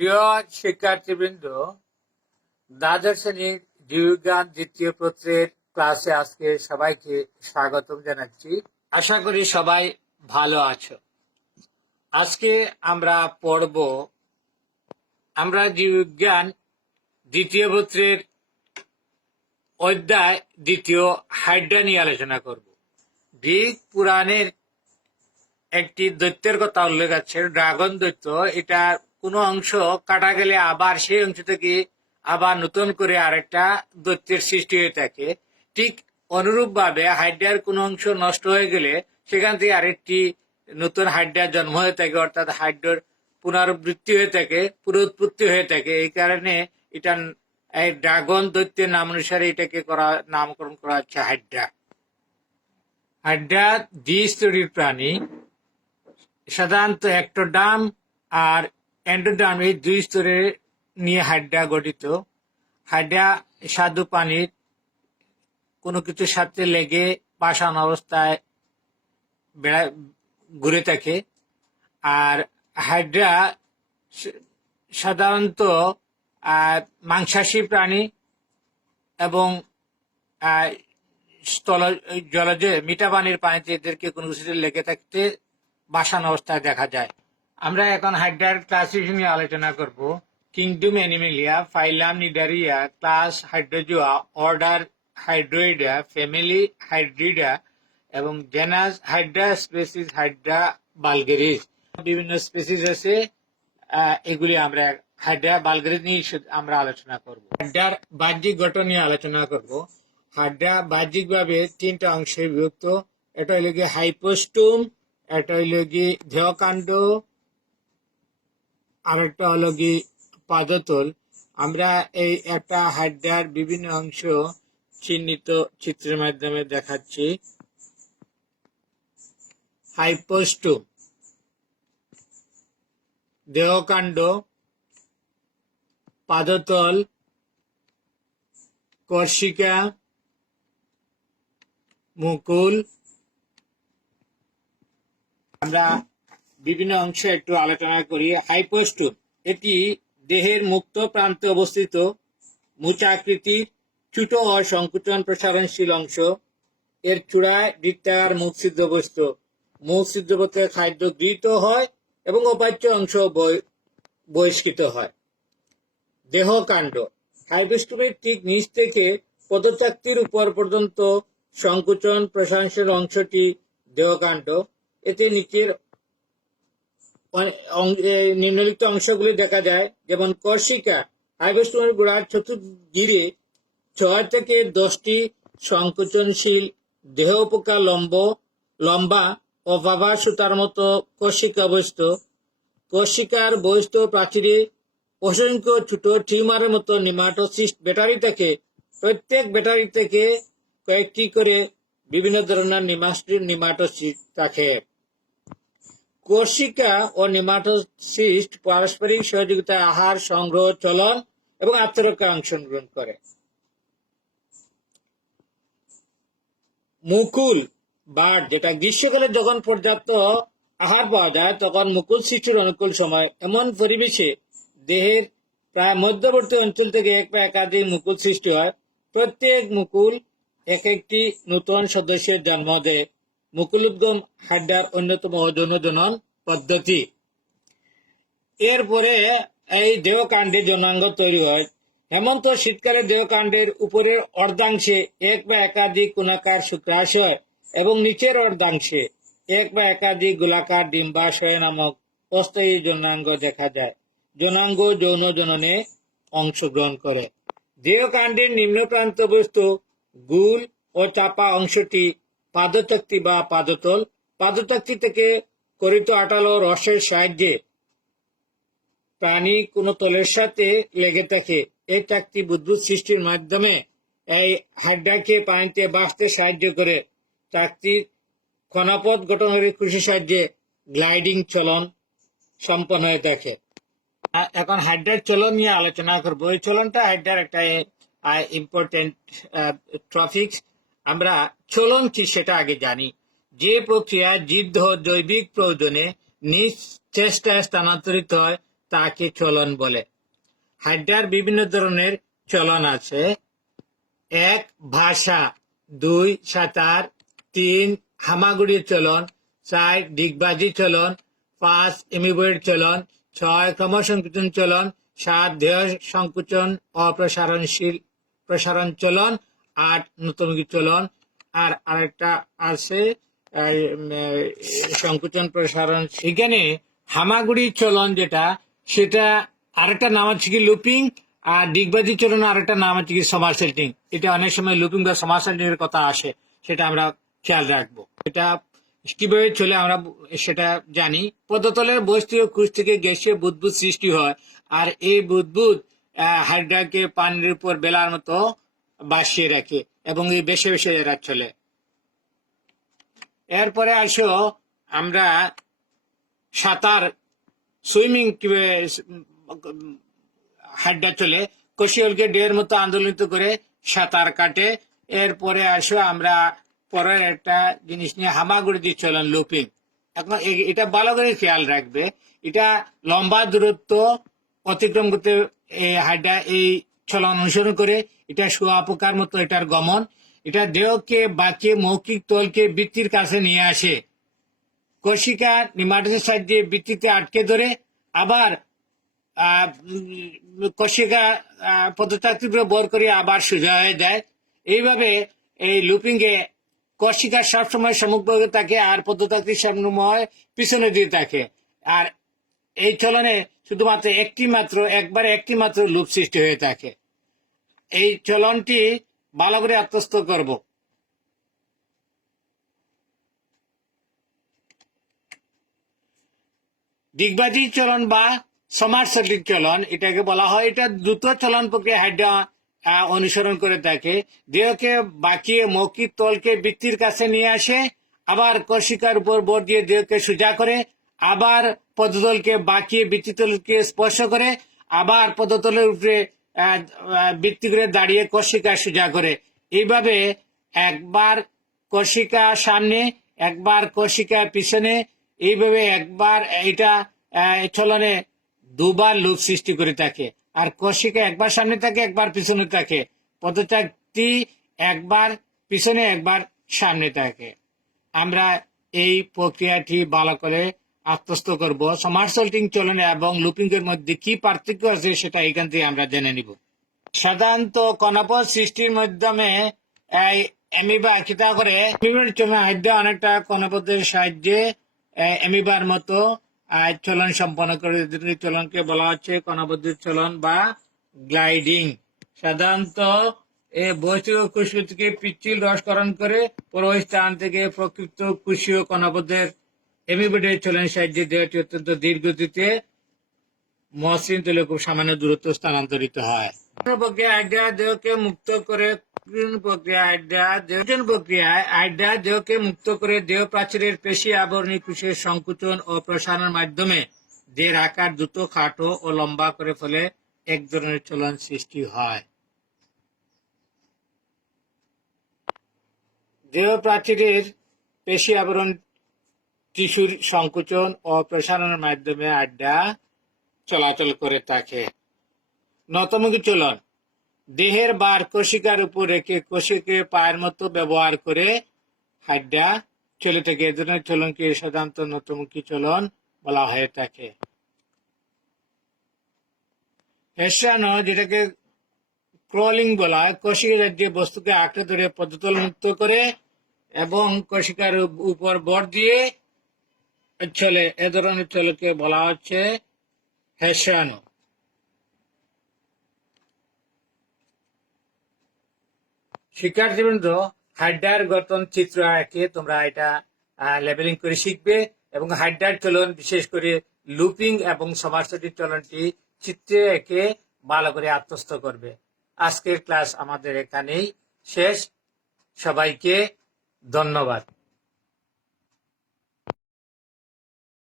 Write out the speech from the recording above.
প্রিয় শিক্ষার্থীবৃন্দ, দ্বাদশ শ্রেণীর জীববিজ্ঞান দ্বিতীয় পত্রের ক্লাসে আজকে সবাইকে স্বাগতম জানাচ্ছি। আশা করি সবাই ভালো আছো। আজকে আমরা পড়ব জীববিজ্ঞান দ্বিতীয় পত্রের অধ্যায় দ্বিতীয় হাইড্রা নিয়ে আলোচনা করব। গ্রিক পুরাণের একটি দৈত্যের কথা উল্লেখ আছে, ড্রাগন দৈত্য। এটা কোনো অংশ কাটা গেলে আবার সেই অংশ থেকে আবার নতুন করে আরেকটা দৈত্যের সৃষ্টি হয়ে থাকে। ঠিক অনুরূপ ভাবে হাইড্রার কোনো অংশ নষ্ট হয়ে গেলে সেখান থেকে আরেকটি নতুন হাইড্রার জন্ম হয়ে থাকে, অর্থাৎ হাইড্রার পুনরাবৃত্তি হয়ে থাকে, পুনরুৎপত্তি হয়ে থাকে। এই কারণে এটা এই ড্রাগন দৈত্যের নাম অনুসারে এটাকে নামকরণ করা হচ্ছে হাইড্রা। হাইড্রা দ্বিস্তরীর প্রাণী, সাধারণত এক্টোডার্ম আর এন্ডোডার্ম এই দুই স্তরে নিয়ে হাইড্রা গঠিত। হাইড্রা স্বাদু পানির কোনো কিছুর সাথে লেগে পাষাণ অবস্থায় ঘুরে থাকে। আর হাইড্রা সাধারণত মাংসাশী প্রাণী এবং জলজ মিঠা পানির পানিতে এদেরকে কোনো কিছুতে লেগে থাকতে বাসান অবস্থায় দেখা যায়। আমরা এখন হাইড্রার ক্লাসিফিকেশন নিয়ে আলোচনা করব। Kingdom Animalia, phylum Cnidaria, class Hydrozoa, order Hydroida, family Hydridae এবং genus Hydra, species Hydra vulgaris. বিভিন্ন স্পেসিস আছে, এগুলি আমরা হাইড্রা বালগেরিস নিয়ে আমরা আলোচনা করব। হাইড্রার বাহ্যিক গঠন নিয়ে আলোচনা করব। হাইড্রা বাহ্যিকভাবে তিনটা অংশে বিভক্ত। এটা হইল গিয়ে হাইপোস্টুম, এটা হইল গিয়ে দেহকাণ্ড, আর একটা হলো গিয়ে পাদতল। আমরা এই একটা হাইড্রার বিভিন্ন অংশ চিহ্নিত চিত্রের মাধ্যমে দেখাচ্ছি। হাইপোস্টুম, দেহকাণ্ড, পাদতল, কর্ষিকা, মুকুল। আমরা বিভিন্ন অংশ একটু আলোচনা করি। হাইপোস্টুম, এটি দেহের মুক্ত প্রান্তে অবস্থিত মুচাকৃতির ছোট ও সংকুচন প্রসারণশীল অংশ। এর চূড়ায় বৃত্তাকার মুখ ছিদ্রবস্ত। মুখ ছিদ্রবস্তে খাদ্য গৃহীত হয় এবং অপাচ্য অংশ বহিষ্কৃত হয়। দেহকাণ্ড, হাইপোস্টুমের ঠিক নিচ থেকে পদচাকতির উপর পর্যন্ত সংকুচন প্রসারণশীল অংশটি দেহকাণ্ড। এতে নিচের নিম্নলিখিত অংশগুলি দেখা যায়, যেমন কর্ষিকা। হাইপোস্টুমের গোড়ার চতুর্দিকে 6 থেকে 10টি সংকুচনশীল দেহ পোকা লম্বা ও বাবা সুতার মতো কর্ষিকা অবস্থিত। কর্ষিকার বহিস্থ প্রাচীরে অসংখ্য ছোট টিউমারের মতো নিমাটোসিস্ট ব্যাটারি থাকে। প্রত্যেক ব্যাটারি থেকে কয়েকটি করে বিভিন্ন ধরনের নিমাটোসিস্ট থাকে। কর্ষিকা ও নিমাটোসিস্ট পারস্পরিক সহযোগিতায় আহার সংগ্রহ, চলন এবং আত্মরক্ষায় অংশগ্রহণ করে। মুকুল বার্ড, যেটা গ্রীষ্মকালে যখন পর্যাপ্ত আহার পাওয়া যায় তখন মুকুল সৃষ্টির অনুকূল সময়। এমন পরিবেশে দেহের প্রায় মধ্যবর্তী অঞ্চল থেকে এক বা একাধিক মুকুল সৃষ্টি হয়। প্রত্যেক মুকুল এক একটি নতুন সদস্যের জন্ম দেয়। মুকুলোদ্গম হাইড্রার অন্যতম যৌন জনন পদ্ধতি। এরপরে এই দেহকাণ্ডে যৌনাঙ্গ তৈরি হয়। হেমন্ত শীতকালে দেহকাণ্ডের উপরের অর্ধাংশে এক বা একাধিক কোণাকার শুক্রাশয় এবং নিচের অর্ধাংশে এক বা একাধিক গোলাকার ডিম্বাশয় নামক অস্থায়ী যৌনাঙ্গ দেখা যায়। যৌনাঙ্গ যৌন জননে অংশগ্রহণ করে। দেহকাণ্ডের নিম্ন প্রান্ত বস্তু গুল ও চাপা অংশটি পাদচাকতি বা পাদতল। পাদচাকতি থেকে করিত আটালো রসের সাহায্যে প্রাণী কোনো তলের সাথে লেগে থাকে। এই চাকতি বুদবুদ সৃষ্টির মাধ্যমে এই হাইড্রাকে পানিতে বাঁচতে সাহায্য করে। চাকতির কণাপথ গঠনের কৃষি সাহায্যে গ্লাইডিং চলন সম্পন্ন হয়ে থাকে। এখন হাইড্রার চলন নিয়ে আলোচনা করবো। এই চলনটা হাইড্রার একটা ইম্পর্টেন্ট টপিক। আমরা চলন কি সেটা আগে জানি। যে প্রক্রিয়া জীবদেহ জৈবিক প্রয়োজনে নিজ চেষ্টায় স্থানান্তরিত হয় তাকে চলন বলে। হাড্ডার বিভিন্ন ধরনের চলন আছে। 1 ভাষা, 2 সাঁতার, 3 হামাগুড়ি চলন, 4 ডিগবাজি চলন, 5 এমিবয়েড চলন, 6 ক্রমসংকুচন চলন, 7 দেহ সংকুচন প্রসারণ চলন, 8 নতমুখী চলন, আর আরেকটা আছে সংকুচন প্রসারণ। এখানে হামাগুড়ি চলন যেটা, সেটা আরেকটা নাম হচ্ছে কি লুপিং, আর ডিগবাজি চলন আরেকটা নাম হচ্ছে কি সমারসেটিং। এটা অনেক সময় লুপিং বা সমারসেটিং এর কথা আসে, সেটা আমরা খেয়াল রাখবো। এটা কিভাবে চলে আমরা সেটা জানি। পদতলের বস্তীয় কোষ থেকে গ্যাসীয় বুদবুদ সৃষ্টি হয়, আর এই বুদবুদ হাইড্রাকে পানির উপর বেলার মতো বাসিয়ে রাখে এবং এই বেশে বেশে এরা চলে। এরপরে আসো আমরা সাঁতার, সুইমিং কিভাবে হাড্ডা চলে, কোষীয়লকে ডের মতো আন্দোলিত করে সাঁতার কাটে। এরপরে আসো আমরা পরের একটা জিনিস নিয়ে, হামাগুড়ি দিয়ে চলন, লুপিং। এখন এটা ভালো করে খেয়াল রাখবে, এটা লম্বা দূরত্ব অতিক্রম করতে হাড্ডা এই চলন অনুসরণ করে। এটা শুয়া পোকার মতো এটার গমন। এটা দেহকে বাঁকিয়ে মৌখিক তলকে বৃত্তির কাছে নিয়ে আসে। কোশিকা নিমাটোসের সাহায্যে বৃত্তিতে আটকে ধরে, আবার কোশিকা পদচাকতিকে বর করে আবার সোজা হয়ে যায়। এইভাবে এই লুপিং এ কোশিকা সবসময় সম্মুখভাগে থাকে আর পদচাকতি সবসময় পিছনে দিয়ে থাকে। আর এই চলনে শুধুমাত্র একটি মাত্র লুপ সৃষ্টি হয়ে থাকে। এই চলনটি ভালো করে আত্মস্থ করব। ডিগবাজি চলন বা সমারসেটিং চলন এটাকে বলা হয়। এটা দ্রুত চলন প্রক্রিয়া হাইড্রা অনুসরণ করে থাকে। দেহকে বাঁকিয়ে মৌখিক তলকে বৃত্তির কাছে নিয়ে আসে, আবার কোশিকার উপর বর দিয়ে দেহকে সোজা করে, আবার পদতলকে বাঁকিয়ে বৃত্তিতলকে স্পর্শ করে, আবার পদতলের উপরে বৃত্তি করে দাঁড়িয়ে কোশিকা সোজা করে। এইভাবে একবার কোশিকা সামনে, একবার কোশিকা পিছনে, এইভাবে একবার এটা চলনে দুবার লুপ সৃষ্টি করে থাকে। আর কোশিকা একবার সামনে থাকে, একবার পিছনে থাকে। পদচাকতি একবার পিছনে, একবার সামনে থাকে। আমরা এই প্রক্রিয়াটি ভালো করে আত্মস্থ করব। সমারসেটিং চলন এবং লুপিং এর মধ্যে কি পার্থক্য আছে সেটা এখান থেকে আমরা জেনে নিব। সাধারণত কণাপথ সৃষ্টির মাধ্যমে অ্যামিবা কিতা করে, অ্যামিবার চলন হাইড্রা অনেকটা কণাপথের সাহায্যে অ্যামিবার মতো চলন সম্পন্ন করে। চলনকে বলা হচ্ছে কণাবদ্ধ চলন বা গ্লাইডিং। সাধারণত বহিঃস্থ কোষীয় থেকে পিচ্ছিল রসকরণ করে পরবর্তী স্থান থেকে প্রকৃত কোষীয় কণাবদ্ধের অ্যামিবাদের চলনের সাহায্যে দেহটি অত্যন্ত ধীর গতিতে মসৃণ তলে খুব সামান্য দূরত্ব স্থানান্তরিত হয়। প্রক্রিয়া হাইড্রা দেহকে মুক্ত করে হাইড্রা দেহকে মুক্ত করে দেহ প্রাচীরের পেশি আবরণী কোষের সংকুচন ও প্রসারণের মাধ্যমে দেহের আকার দ্রুত খাটো ও লম্বা করে ফলে এক ধরনের চলন সৃষ্টি হয়। দেহ প্রাচীরের পেশি আবরণ টিস্যুর সংকুচন ও প্রসারণের মাধ্যমে হাইড্রা চলাচল করে থাকে। নতমুখী চলন, দেহের বার কোশিকার উপর রেখে কোষকে পায়ের মতো ব্যবহার করে হাইড্রা চলে থাকে। এ ধরনের চলনকে সাধারণত নতমুখী চলন বলা হয়ে থাকে। হেসড়ানো, যেটাকে ক্রলিং বলা হয়, কোশিকা জাতীয় বস্তুকে আঁকড়ে ধরে পদতল মুক্ত করে এবং কোশিকার উপর বর দিয়ে চলে। এ ধরনের চলনকে বলা হচ্ছে হেসড়ানো। শিক্ষার্থীবৃন্দ, হাইড্রার গঠন চিত্র এঁকে তোমরা এটা লেবেলিং করে শিখবে এবং হাইড্রার চলন, বিশেষ করে লুপিং এবং সমারসেটিং চলনটি চিত্রে এঁকে ভালো করে আত্মস্থ করবে। আজকের ক্লাস আমাদের এখানেই শেষ। সবাইকে ধন্যবাদ।